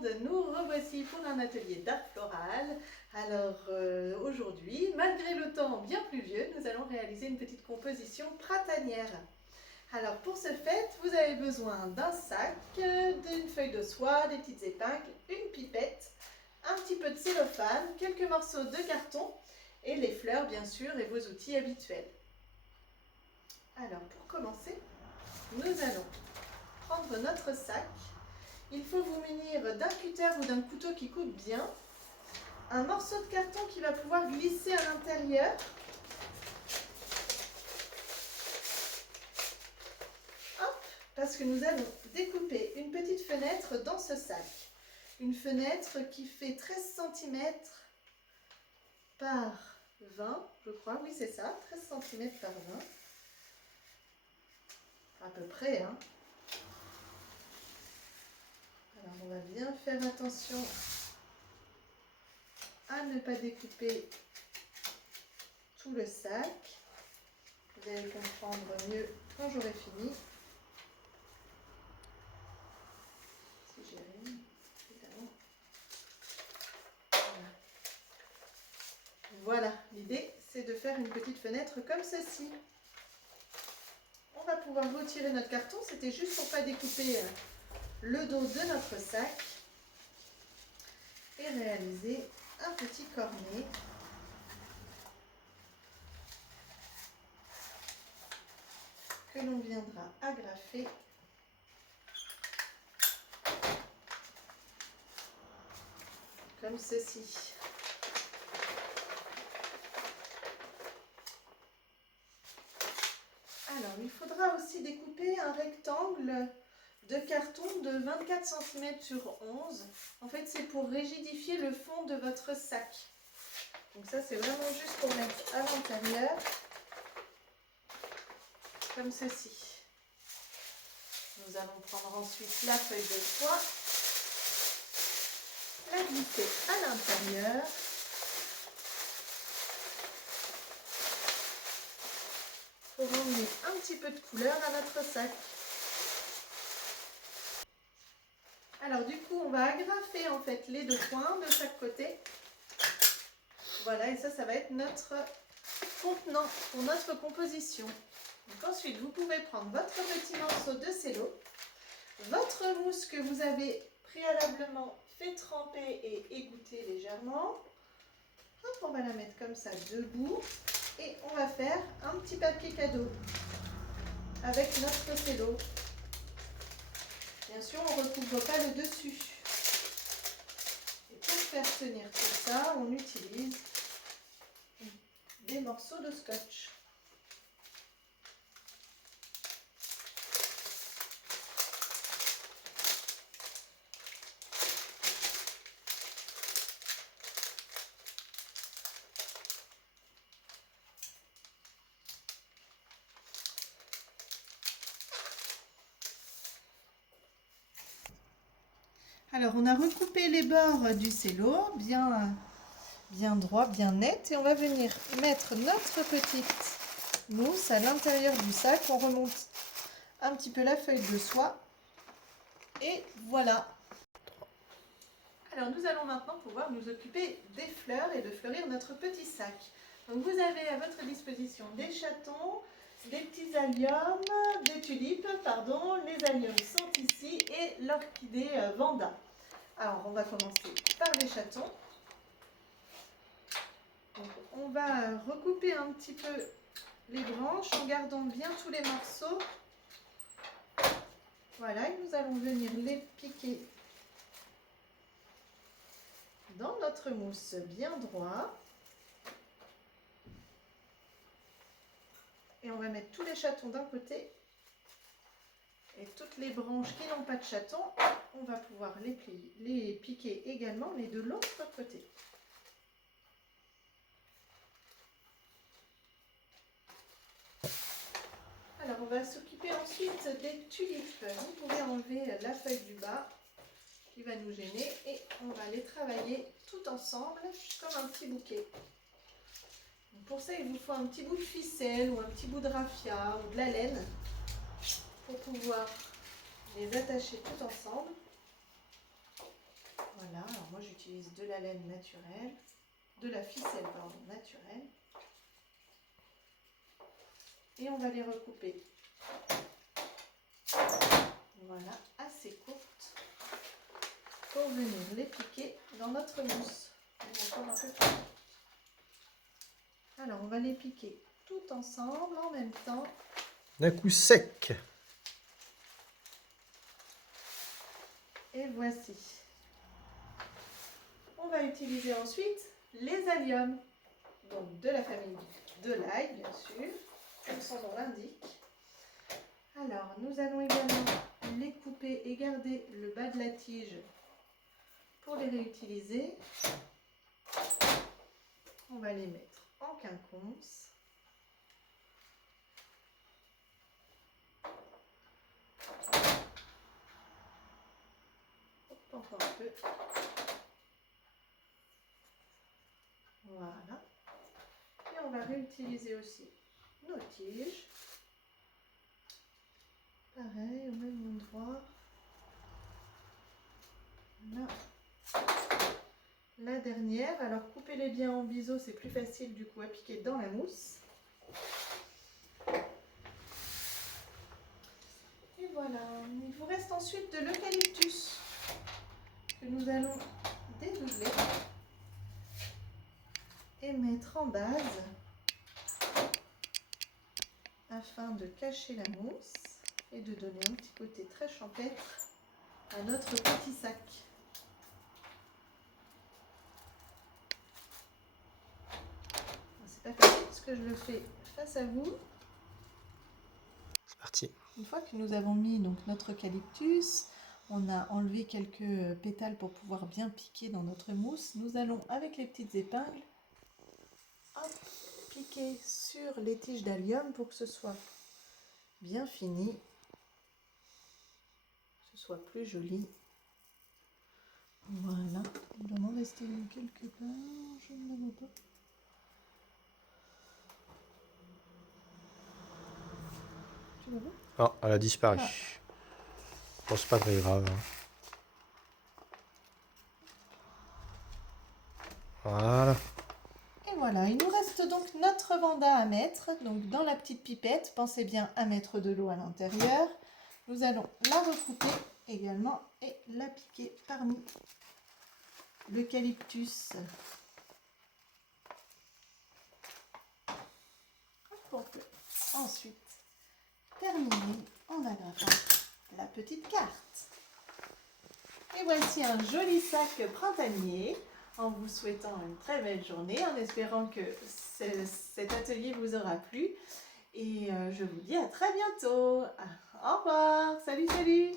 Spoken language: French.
monde, nous revoici pour un atelier d'art floral. Alors aujourd'hui, malgré le temps bien pluvieux, nous allons réaliser une petite composition printanière. Alors pour ce fait, vous avez besoin d'un sac, d'une feuille de soie, des petites épingles, une pipette, un petit peu de cellophane, quelques morceaux de carton et les fleurs bien sûr et vos outils habituels. Alors pour commencer, nous allons prendre notre sac. Il faut vous munir d'un cutter ou d'un couteau qui coupe bien, un morceau de carton qui va pouvoir glisser à l'intérieur, parce que nous allons découper une petite fenêtre dans ce sac. Une fenêtre qui fait 13 cm par 20, je crois, oui c'est ça, 13 cm par 20, à peu près, hein. Alors on va bien faire attention à ne pas découper tout le sac. Vous allez comprendre mieux quand j'aurai fini. Si j'ai rien, évidemment. Voilà, l'idée c'est de faire une petite fenêtre comme ceci. On va pouvoir retirer notre carton, c'était juste pour ne pas découper le dos de notre sac et réaliser un petit cornet que l'on viendra agrafer comme ceci. Alors, il faudra aussi découper un rectangle de carton de 24 cm sur 11. En fait, c'est pour rigidifier le fond de votre sac. Donc ça, c'est vraiment juste pour mettre à l'intérieur, comme ceci. Nous allons prendre ensuite la feuille de soie, la glisser à l'intérieur. Pour emmener un petit peu de couleur à notre sac. Alors du coup, on va agrafer en fait les deux coins de chaque côté. Voilà, et ça va être notre contenant pour notre composition. Donc ensuite, vous pouvez prendre votre petit morceau de cello, votre mousse que vous avez préalablement fait tremper et égoutter légèrement. Hop, on va la mettre comme ça debout. Et on va faire un petit papier cadeau avec notre cello. Bien sûr, on ne recouvre pas le dessus. Et pour faire tenir tout ça, on utilise des morceaux de scotch. Alors, on a recoupé les bords du cello, bien droit, bien net. Et on va venir mettre notre petite mousse à l'intérieur du sac. On remonte un petit peu la feuille de soie. Et voilà. Alors, nous allons maintenant pouvoir nous occuper des fleurs et de fleurir notre petit sac. Donc, vous avez à votre disposition des chatons, des petits alliums, des tulipes, pardon, les alliums sont ici et l'orchidée Vanda. Alors on va commencer par les chatons. Donc, on va recouper un petit peu les branches en gardant bien tous les morceaux. Voilà, et nous allons venir les piquer dans notre mousse bien droit. Et on va mettre tous les chatons d'un côté et toutes les branches qui n'ont pas de chatons, on va pouvoir les piquer également, mais de l'autre côté. Alors on va s'occuper ensuite des tulipes. Vous pouvez enlever la feuille du bas qui va nous gêner et on va les travailler tout ensemble comme un petit bouquet. Donc pour ça, il vous faut un petit bout de ficelle ou un petit bout de raffia ou de la laine pour pouvoir les attacher tout ensemble. moi j'utilise de la laine naturelle, de la ficelle pardon, naturelle. Et on va les recouper. Voilà, assez courtes pour venir les piquer dans notre mousse. Encore un peu plus. Alors on va les piquer tout ensemble en même temps. D'un coup sec. Et voici. On va utiliser ensuite les alliums, donc de la famille de l'ail, bien sûr, comme son nom l'indique. Alors, nous allons également les couper et garder le bas de la tige pour les réutiliser. On va les mettre en quinconce. Encore un peu. Voilà. Et on va réutiliser aussi nos tiges. Pareil, au même endroit. Là. La dernière, alors coupez-les bien en biseau, c'est plus facile du coup à piquer dans la mousse. Et voilà, il vous reste ensuite de l'eucalyptus que nous allons dédoubler et mettre en base afin de cacher la mousse et de donner un petit côté très champêtre à notre petit sac. C'est pas facile parce que je le fais face à vous. C'est parti. Une fois que nous avons mis donc notre eucalyptus, on a enlevé quelques pétales pour pouvoir bien piquer dans notre mousse. Nous allons avec les petites épingles piquer sur les tiges d'allium pour que ce soit bien fini, que ce soit plus joli. Voilà, il doit m'en rester quelque part, je ne la vois pas. Tu la vois? Oh, elle a disparu. Ah. Bon, c'est pas très grave. Hein. Voilà. Et voilà, il nous reste donc notre vanda à mettre. Donc dans la petite pipette, pensez bien à mettre de l'eau à l'intérieur. Nous allons la recouper également et la piquer parmi l'eucalyptus. On peut ensuite terminer en agrafant la petite carte. Et voici un joli sac printanier. En vous souhaitant une très belle journée, en espérant que cet atelier vous aura plu. Et je vous dis à très bientôt. Au revoir. Salut, salut.